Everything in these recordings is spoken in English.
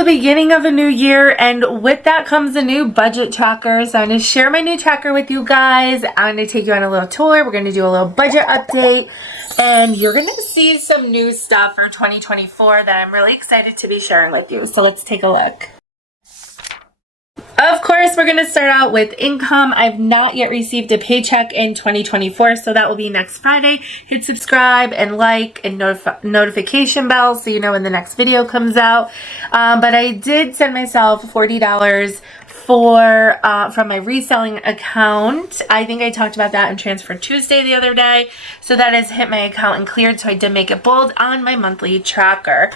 the beginning of a new year, and with that comes a new budget tracker. So I'm going to share my new tracker with you guys. I'm going to take you on a little tour. We're going to do a little budget update, and you're going to see some new stuff for 2024 that I'm really excited to be sharing with you. So let's take a look. Of course, we're going to start out with income. I've not yet received a paycheck in 2024, so that will be next Friday. Hit subscribe and like and notification bell so you know when the next video comes out. But I did send myself $40 from my reselling account. I think I talked about that in Transfer Tuesday the other day. So that has hit my account and cleared, so I did make it bold on my monthly tracker.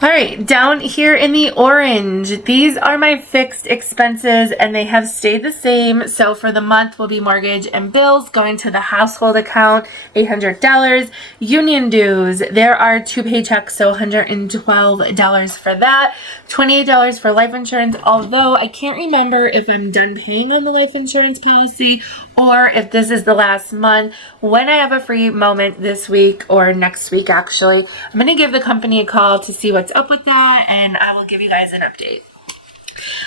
All right, down here in the orange, these are my fixed expenses and they have stayed the same. So for the month will be mortgage and bills going to the household account, $800. Union dues, there are 2 paychecks, so $112 for that. $28 for life insurance, although I can't remember if I'm done paying on the life insurance policy or if this is the last month. When I have a free moment this week or next week, actually, I'm going to give the company a call to see what's up with that, and I will give you guys an update.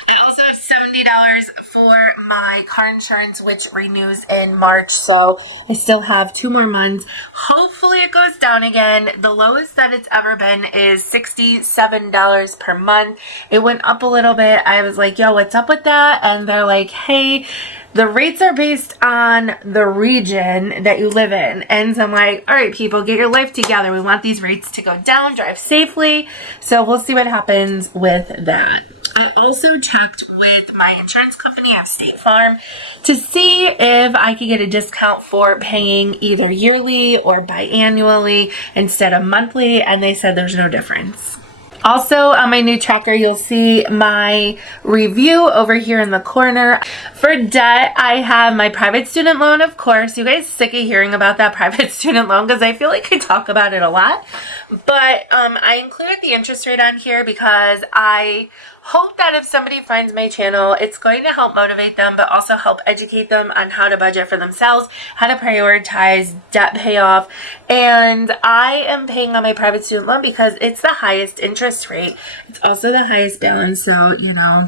I also have $70 for my car insurance, which renews in March, so I still have 2 more months. Hopefully it goes down again. The lowest that it's ever been is $67 per month. It went up a little bit. I was like, yo, what's up with that? And they're like, hey, the rates are based on the region that you live in. And so I'm like, all right, people, get your life together. We want these rates to go down, drive safely. So we'll see what happens with that. I also checked with my insurance company at State Farm to see if I could get a discount for paying either yearly or biannually instead of monthly, and they said there's no difference. Also, on my new tracker, you'll see my review over here in the corner. For debt, I have my private student loan, of course. You guys sick of hearing about that private student loan because I feel like I talk about it a lot. But I included the interest rate on here because I hope that if somebody finds my channel, it's going to help motivate them, but also help educate them on how to budget for themselves, how to prioritize debt payoff. And I am paying on my private student loan because it's the highest interest rate. It's also the highest balance, so, you know,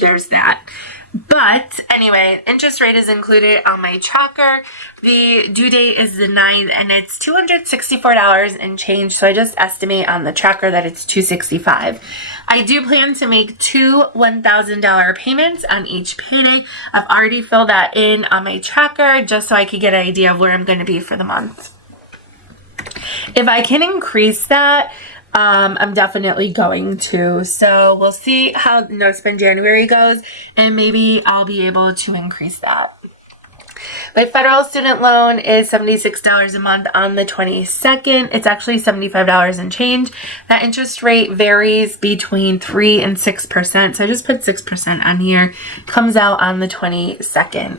there's that. But anyway, interest rate is included on my tracker. The due date is the 9th, and it's $264 and change. So I just estimate on the tracker that it's $265. I do plan to make 2 $1,000 payments on each payday. I've already filled that in on my tracker just so I could get an idea of where I'm going to be for the month. If I can increase that, I'm definitely going to. So we'll see how No Spend January goes, and maybe I'll be able to increase that. My federal student loan is $76 a month on the 22nd. It's actually $75 and change. That interest rate varies between 3 and 6%. So I just put 6% on here. Comes out on the 22nd.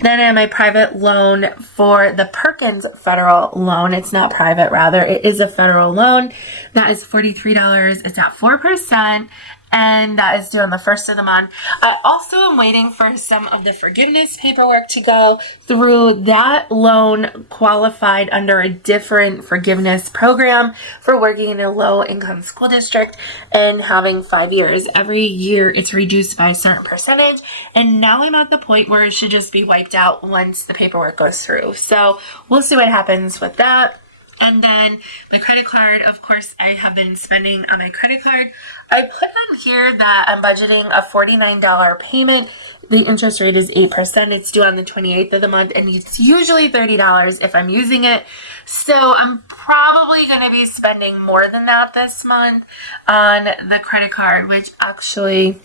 Then I have my private loan for the Perkins federal loan. It's not private, rather. It is a federal loan. That is $43. It's at 4%. And that is due on the 1st of the month. I also am waiting for some of the forgiveness paperwork to go through. That loan qualified under a different forgiveness program for working in a low-income school district and having 5 years. Every year it's reduced by a certain percentage, and now I'm at the point where it should just be wiped out once the paperwork goes through. So we'll see what happens with that. And then my credit card, of course, I have been spending on my credit card. I put on here that I'm budgeting a $49 payment. The interest rate is 8%. It's due on the 28th of the month, and it's usually $30 if I'm using it. So I'm probably going to be spending more than that this month on the credit card, which actually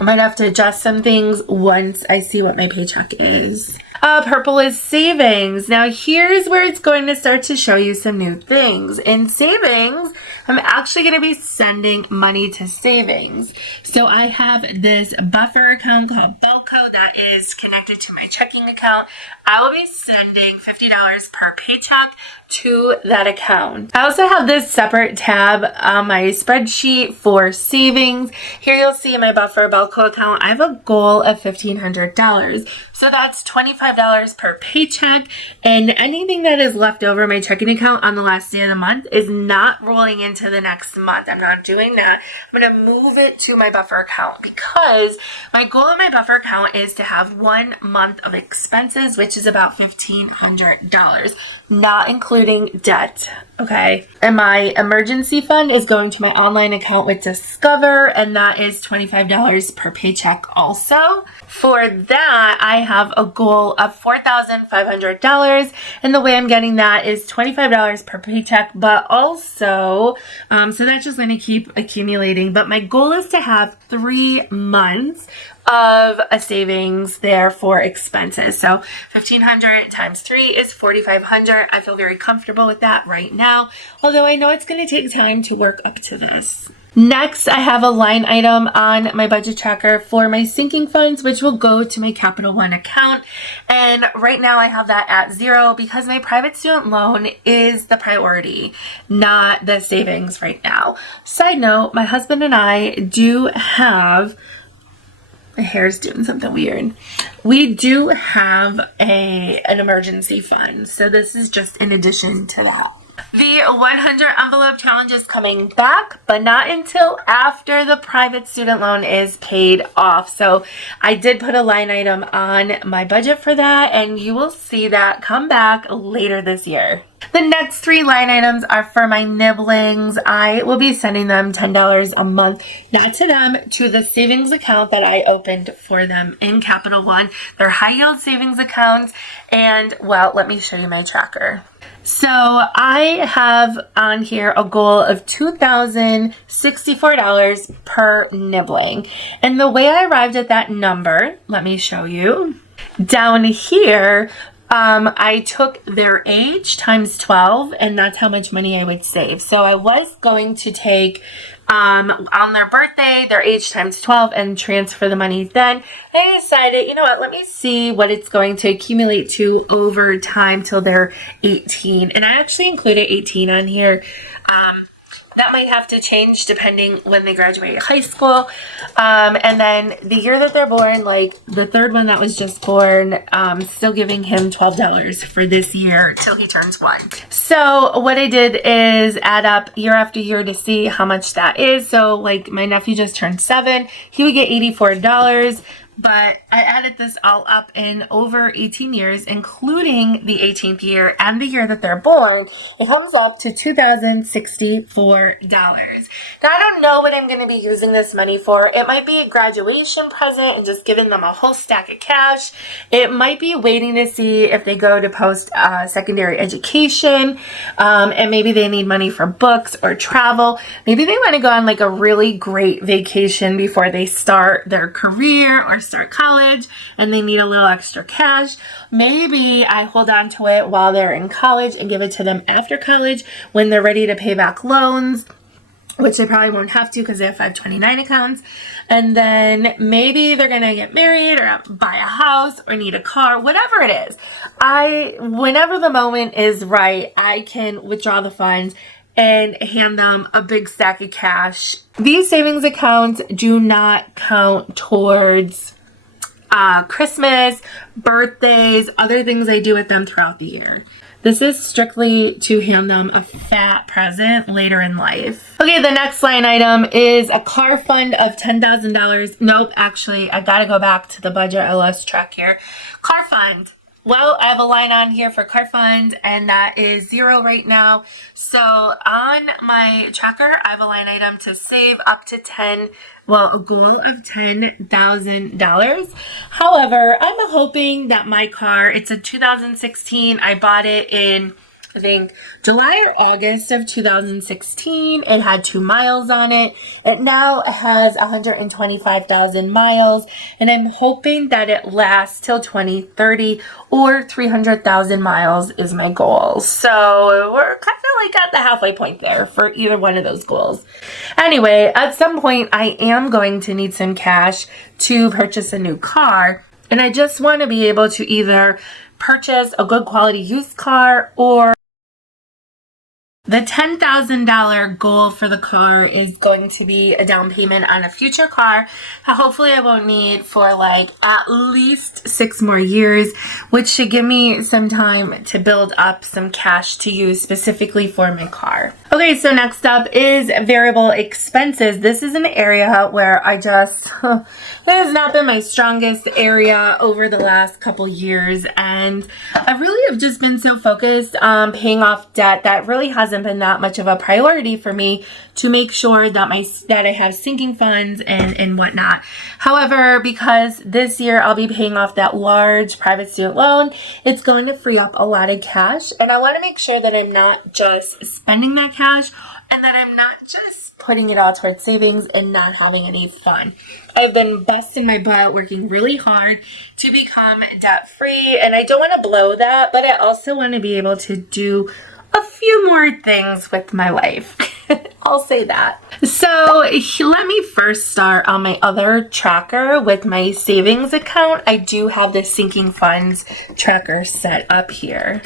I might have to adjust some things once I see what my paycheck is. Purple is savings. Now here's where it's going to start to show you some new things. In savings, I'm actually going to be sending money to savings. So I have this buffer account called Belco that is connected to my checking account. I will be sending $50 per paycheck to that account. I also have this separate tab on my spreadsheet for savings. Here you'll see my buffer Belco account. I have a goal of $1,500. So that's $25 per paycheck, and anything that is left over in my checking account on the last day of the month is not rolling into the next month. I'm not doing that. I'm going to move it to my buffer account because my goal in my buffer account is to have 1 month of expenses, which is about $1,500, not including debt. Okay. And my emergency fund is going to my online account with Discover, and that is $25 per paycheck also. For that, I have a goal of $4,500, and the way I'm getting that is $25 per paycheck, but also, so that's just going to keep accumulating, but my goal is to have 3 months of a savings there for expenses. So 1,500 times 3 is 4,500. I feel very comfortable with that right now, although I know it's going to take time to work up to this. Next, I have a line item on my budget tracker for my sinking funds, which will go to my Capital One account. And right now I have that at 0 because my private student loan is the priority, not the savings right now. Side note, my husband and I do have, my hair's doing something weird. We do have an emergency fund. So this is just in addition to that. The 100 envelope challenge is coming back, but not until after the private student loan is paid off. So I did put a line item on my budget for that, and you will see that come back later this year. The next 3 line items are for my nibblings. I will be sending them $10 a month, not to them, to the savings account that I opened for them in Capital One. They're high yield savings accounts, and well, let me show you my tracker. So I have on here a goal of $2,064 per nibbling. And the way I arrived at that number, let me show you. Down here, I took their age times 12, and that's how much money I would save. So I was going to take on their birthday, their age times 12, and transfer the money then. I decided, you know what, let me see what it's going to accumulate to over time till they're 18. And I actually included 18 on here. That might have to change depending when they graduate high school. And then the year that they're born, like the third one that was just born, still giving him $12 for this year till he turns 1. So what I did is add up year after year to see how much that is. So like my nephew just turned 7. He would get $84. But I added this all up in over 18 years, including the 18th year and the year that they're born. It comes up to $2,064. Now, I don't know what I'm going to be using this money for. It might be a graduation present and just giving them a whole stack of cash. It might be waiting to see if they go to post-secondary education, and maybe they need money for books or travel. Maybe they want to go on like a really great vacation before they start their career or start college, and they need a little extra cash. Maybe I hold on to it while they're in college and give it to them after college when they're ready to pay back loans, which they probably won't have to because they have 529 accounts. And then maybe they're going to get married or buy a house or need a car, whatever it is. Whenever the moment is right, I can withdraw the funds and hand them a big stack of cash. These savings accounts do not count towards Christmas, birthdays, other things I do with them throughout the year. This is strictly to hand them a fat present later in life. Okay, the next line item is a car fund of $10,000. Nope, actually, I gotta go back to the budget. I lost track here. Car fund. Well, I have a line on here for car fund, and that is 0 right now. So on my tracker, I have a line item to save up to a goal of $10,000. However, I'm hoping that my car, it's a 2016, I bought it in, I think, July or August of 2016. It had 2 miles on it. It now has 125,000 miles, and I'm hoping that it lasts till 2030 or 300,000 miles is my goal. So we're kind of like at the halfway point there for either one of those goals. Anyway, at some point I am going to need some cash to purchase a new car, and I just want to be able to either purchase a good quality used car or The $10,000 goal for the car is going to be a down payment on a future car that hopefully I won't need for like at least 6 more years, which should give me some time to build up some cash to use specifically for my car. Okay, so next up is variable expenses. This is an area where I just, it has not been my strongest area over the last couple years, and I really have just been so focused on paying off debt that really hasn't been that much of a priority for me to make sure that I have sinking funds and whatnot. However, because this year I'll be paying off that large private student loan, it's going to free up a lot of cash, and I want to make sure that I'm not just spending that cash and that I'm not just putting it all towards savings and not having any fun. I've been busting my butt, working really hard to become debt free, and I don't want to blow that, but I also want to be able to do a few more things with my life. I'll say that. So let me first start on my other tracker with my savings account. I do have the sinking funds tracker set up here.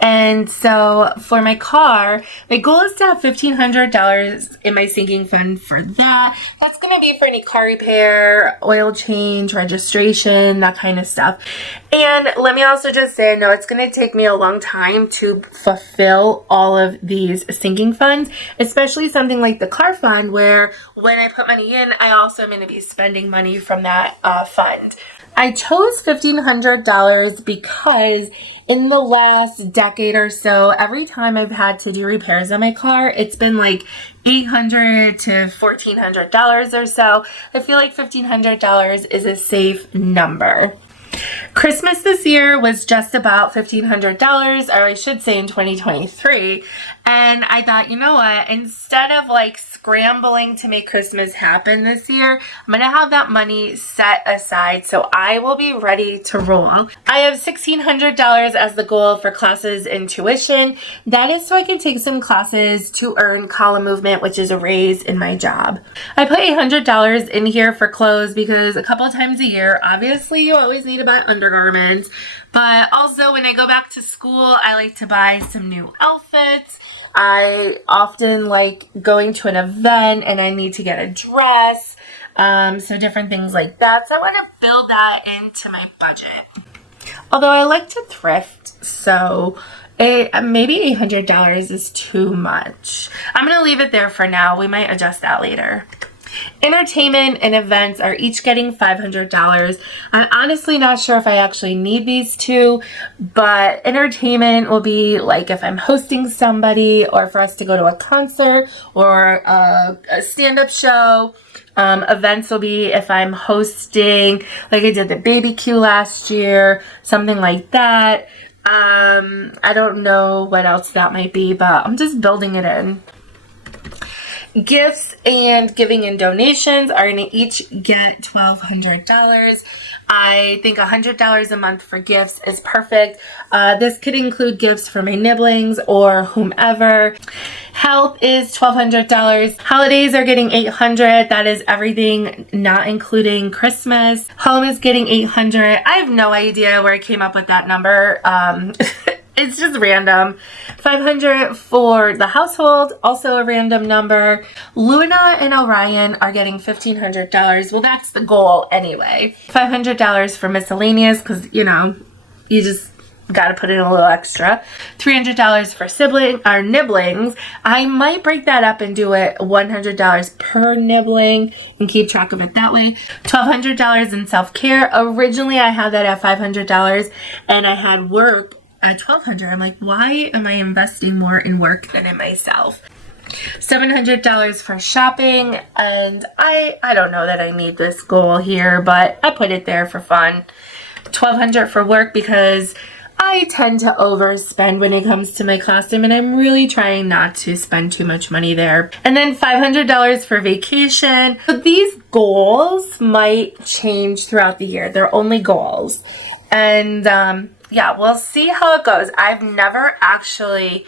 And so for my car, my goal is to have $1,500 in my sinking fund for that. That's going to be for any car repair, oil change, registration, that kind of stuff. And let me also just say, I know it's going to take me a long time to fulfill all of these sinking funds, especially something like the car fund, where when I put money in, I also am going to be spending money from that fund. I chose $1,500 because in the last decade or so, every time I've had to do repairs on my car, it's been like $800 to $1,400 or so. I feel like $1,500 is a safe number. Christmas this year was just about $1,500, or I should say in 2023. And I thought, you know what, instead of like scrambling to make Christmas happen this year, I'm going to have that money set aside so I will be ready to roll. I have $1,600 as the goal for classes and tuition. That is so I can take some classes to earn column movement, which is a raise in my job. I put $800 in here for clothes because a couple of times a year, obviously you always need to buy undergarments, but also when I go back to school, I like to buy some new outfits. I often like going to an event and I need to get a dress, so different things like that. So I want to build that into my budget. Although I like to thrift, so maybe $800 is too much. I'm going to leave it there for now. We might adjust that later. Entertainment and events are each getting $500. I'm honestly not sure if I actually need these two, but entertainment will be like if I'm hosting somebody or for us to go to a concert or a stand-up show. Events will be if I'm hosting, like I did the BBQ last year, something like that. I don't know what else that might be, but I'm just building it in. Gifts and giving and donations are going to each get $1,200. I think $100 a month for gifts is perfect. This could include gifts for my nibblings or whomever. Health is $1,200. Holidays are getting $800. That is everything, not including Christmas. Home is getting $800. I have no idea where I came up with that number. It's just random. $500 for the household, also a random number. Luna and Orion are getting $1,500. Well, that's the goal anyway. $500 for miscellaneous because, you know, you just got to put in a little extra. $300 for nibblings. I might break that up and do it $100 per nibbling and keep track of it that way. $1,200 in self-care. Originally, I had that at $500 and I had work at $1,200. I'm like, why am I investing more in work than in myself? $700 for shopping, and I don't know that I need this goal here, but I put it there for fun. $1,200 for work because I tend to overspend when it comes to my costume, and I'm really trying not to spend too much money there. And then $500 for vacation. But these goals might change throughout the year. They're only goals. And yeah, we'll see how it goes. I've never actually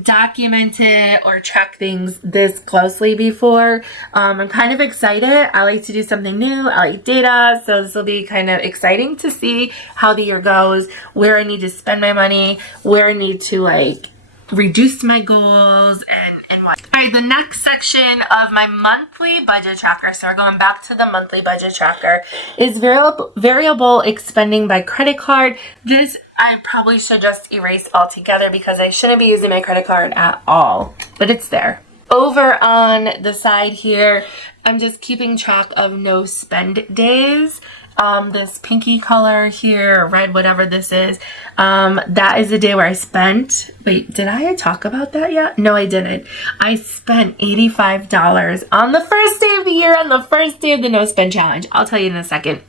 documented or tracked things this closely before. I'm kind of excited. I like to do something new. I like data. So this will be kind of exciting to see how the year goes, where I need to spend my money, where I need to like reduced my goals and what. All right, the next section of my monthly budget tracker, so we're going back to the monthly budget tracker, is variable expending by credit card. This I probably should just erase altogether because I shouldn't be using my credit card at all, but it's there. Over on the side here, I'm just keeping track of no spend days. This pinky color here, or red, whatever this is, that is the day where I spent, wait, did I talk about that yet? No, I didn't. I spent $85 on the first day of the year, on the first day of the no spend challenge. I'll tell you in a second.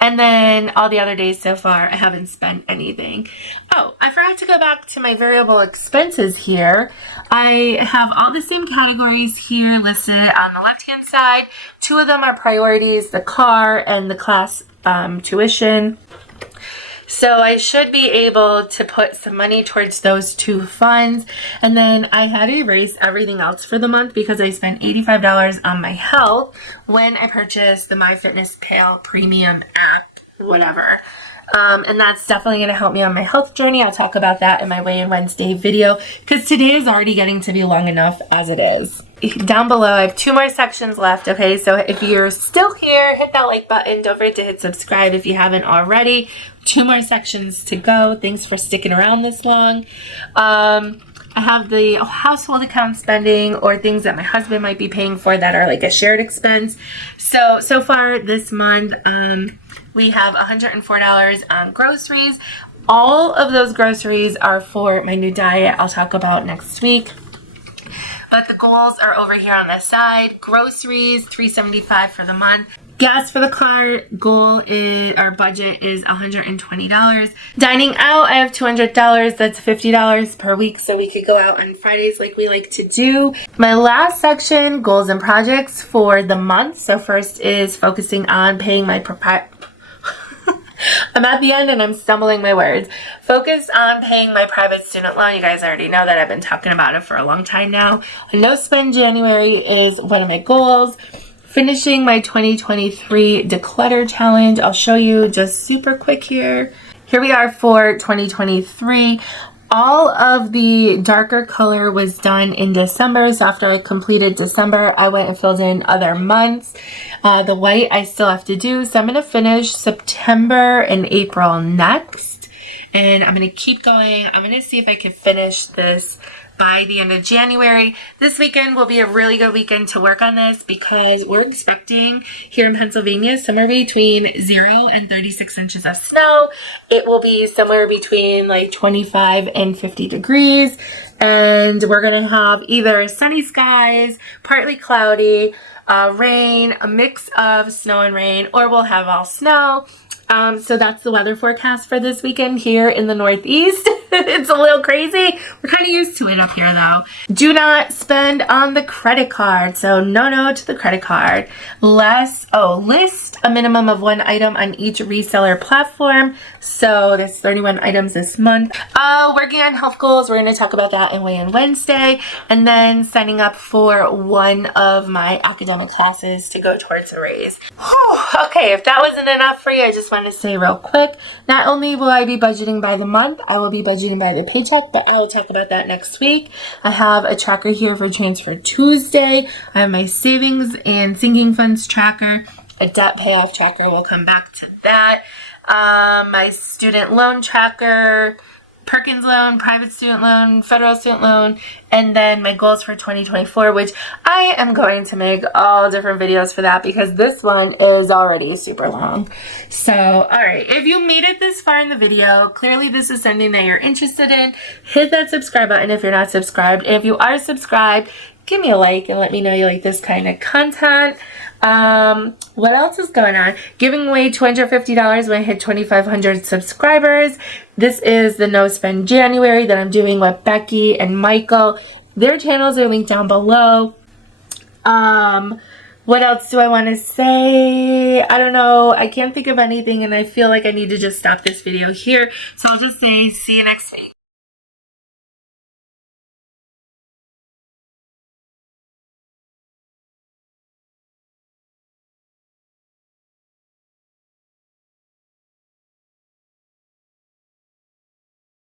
And then all the other days so far, I haven't spent anything. Oh, I forgot to go back to my variable expenses here. I have all the same categories here listed on the left-hand side. 2 of them are priorities, the car and the class tuition. So I should be able to put some money towards those 2 funds. And then I had to erase everything else for the month because I spent $85 on my health when I purchased the MyFitnessPal premium app, whatever. And that's definitely going to help me on my health journey. I'll talk about that in my Weigh In Wednesday video because today is already getting to be long enough as it is. Down below, I have 2 more sections left, okay? So if you're still here, hit that like button. Don't forget to hit subscribe if you haven't already. 2 more sections to go. Thanks for sticking around this long. I have the household account spending or things that my husband might be paying for that are like a shared expense. So far this month, we have $104 on groceries. All of those groceries are for my new diet I'll talk about next week. But the goals are over here on the side. Groceries, $375 for the month. Gas for the car, our budget is $120. Dining out, I have $200. That's $50 per week, so we could go out on Fridays like we like to do. My last section, goals and projects for the month. So first is focusing on paying my I'm at the end and I'm stumbling my words. Focus on paying my private student loan. You guys already know that. I've been talking about it for a long time now. A no spend January is one of my goals. Finishing my 2023 declutter challenge. I'll show you just super quick here. Here we are for 2023. All of the darker color was done in December. So after I completed December, I went and filled in other months. The white I still have to do. So I'm going to finish September and April next. And I'm going to keep going. I'm going to see if I can finish this by the end of January. This weekend will be a really good weekend to work on this because we're expecting here in Pennsylvania somewhere between 0 and 36 inches of snow. It will be somewhere between like 25 and 50 degrees. And we're going to have either sunny skies, partly cloudy, rain, a mix of snow and rain, or we'll have all snow. So that's the weather forecast for this weekend here in the Northeast. It's a little crazy. We're kind of used to it up here though. Do not spend on the credit card. So no to the credit card. List a minimum of 1 item on each reseller platform. So there's 31 items this month. Working on health goals. We're going to talk about that in Weigh In Wednesday. And then signing up for one of my academic classes to go towards a raise. Okay, if that wasn't enough for you, I just want to say real quick, not only will I be budgeting by the month, I will be budgeting by the paycheck, but I will talk about that next week. I have a tracker here for Transfer Tuesday. I have my savings and sinking funds tracker, a debt payoff tracker. We'll come back to that. My student loan tracker, Perkins loan, private student loan, federal student loan, and then my goals for 2024, which I am going to make all different videos for that because this one is already super long. So, all right, if you made it this far in the video, clearly this is something that you're interested in. Hit that subscribe button if you're not subscribed. And if you are subscribed, give me a like and let me know you like this kind of content. What else is going on? Giving away $250 when I hit 2,500 subscribers. This is the No Spend January that I'm doing with Becky and Michael. Their channels are linked down below. What else do I want to say? I don't know. I can't think of anything and I feel like I need to just stop this video here. So I'll just say see you next week.